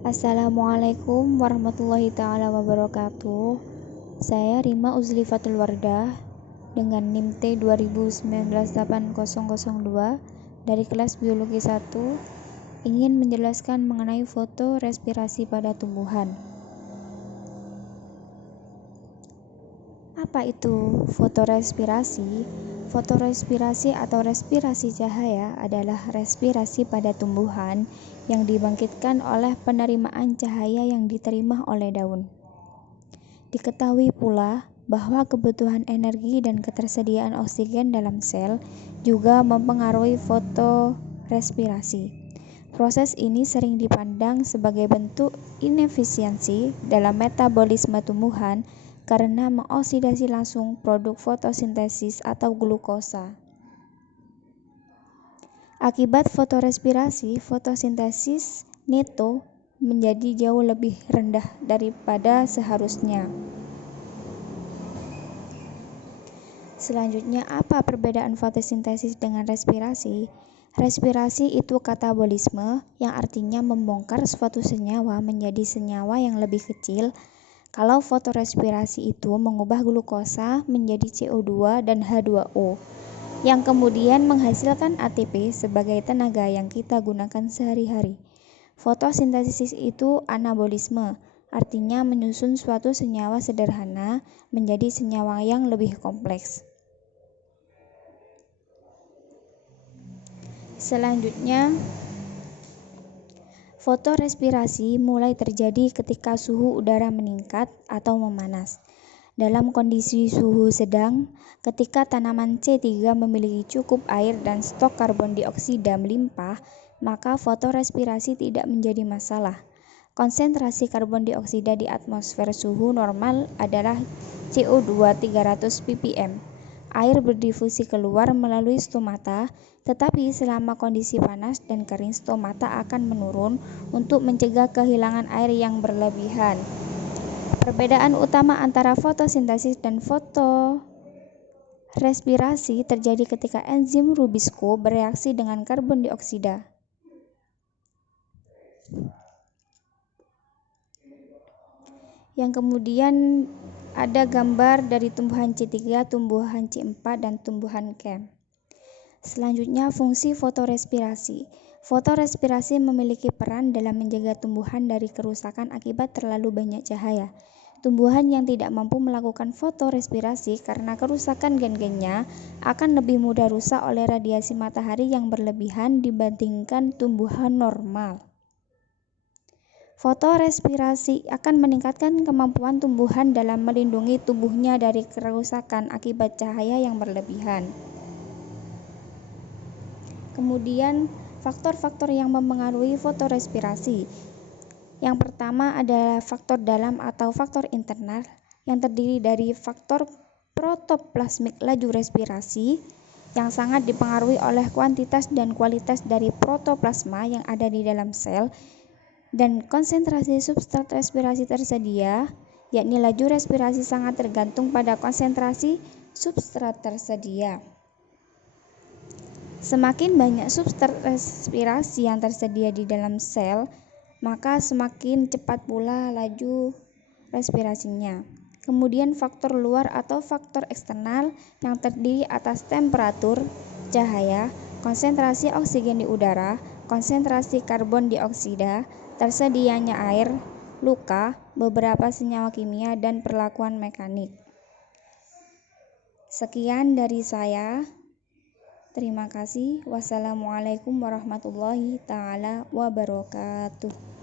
Assalamualaikum warahmatullahi ta'ala wabarakatuh. Saya Rima Uzlifatul Wardah dengan NIM T 20198002 dari kelas Biologi 1 ingin menjelaskan mengenai foto respirasi pada tumbuhan. Apa itu fotorespirasi? Fotorespirasi atau respirasi cahaya adalah respirasi pada tumbuhan yang dibangkitkan oleh penerimaan cahaya yang diterima oleh daun. Diketahui pula bahwa kebutuhan energi dan ketersediaan oksigen dalam sel juga mempengaruhi fotorespirasi. Proses ini sering dipandang sebagai bentuk inefisiensi dalam metabolisme tumbuhan karena mengoksidasi langsung produk fotosintesis atau glukosa. Akibat fotorespirasi, fotosintesis neto menjadi jauh lebih rendah daripada seharusnya. Selanjutnya, apa perbedaan fotosintesis dengan respirasi? Respirasi itu katabolisme yang artinya membongkar suatu senyawa menjadi senyawa yang lebih kecil. Kalau fotorespirasi itu mengubah glukosa menjadi CO2 dan H2O, yang kemudian menghasilkan ATP sebagai tenaga yang kita gunakan sehari-hari. Fotosintesis itu anabolisme, artinya menyusun suatu senyawa sederhana menjadi senyawa yang lebih kompleks. Selanjutnya, fotorespirasi mulai terjadi ketika suhu udara meningkat atau memanas. Dalam kondisi suhu sedang, ketika tanaman C3 memiliki cukup air dan stok karbon dioksida melimpah, maka fotorespirasi tidak menjadi masalah. Konsentrasi karbon dioksida di atmosfer suhu normal adalah CO2 300 ppm. Air berdifusi keluar melalui stomata, tetapi selama kondisi panas dan kering stomata akan menurun untuk mencegah kehilangan air yang berlebihan. Perbedaan utama antara fotosintesis dan fotorespirasi terjadi ketika enzim Rubisco bereaksi dengan karbon dioksida. Yang kemudian ada gambar dari tumbuhan C3, tumbuhan C4, dan tumbuhan Chem. Selanjutnya, fungsi fotorespirasi. Fotorespirasi memiliki peran dalam menjaga tumbuhan dari kerusakan akibat terlalu banyak cahaya. Tumbuhan yang tidak mampu melakukan fotorespirasi karena kerusakan gen-gennya akan lebih mudah rusak oleh radiasi matahari yang berlebihan dibandingkan tumbuhan normal. Fotorespirasi akan meningkatkan kemampuan tumbuhan dalam melindungi tubuhnya dari kerusakan akibat cahaya yang berlebihan. Kemudian, faktor-faktor yang mempengaruhi fotorespirasi. Yang pertama adalah faktor dalam atau faktor internal yang terdiri dari faktor protoplasmik laju respirasi yang sangat dipengaruhi oleh kuantitas dan kualitas dari protoplasma yang ada di dalam sel dan konsentrasi substrat respirasi tersedia, yakni laju respirasi sangat tergantung pada konsentrasi substrat tersedia. Semakin banyak substrat respirasi yang tersedia di dalam sel, maka semakin cepat pula laju respirasinya. Kemudian faktor luar atau faktor eksternal yang terdiri atas temperatur, cahaya, konsentrasi oksigen di udara, konsentrasi karbon dioksida, tersedianya air, luka, beberapa senyawa kimia, dan perlakuan mekanik. Sekian dari saya. Terima kasih. Wassalamualaikum warahmatullahi ta'ala wabarakatuh.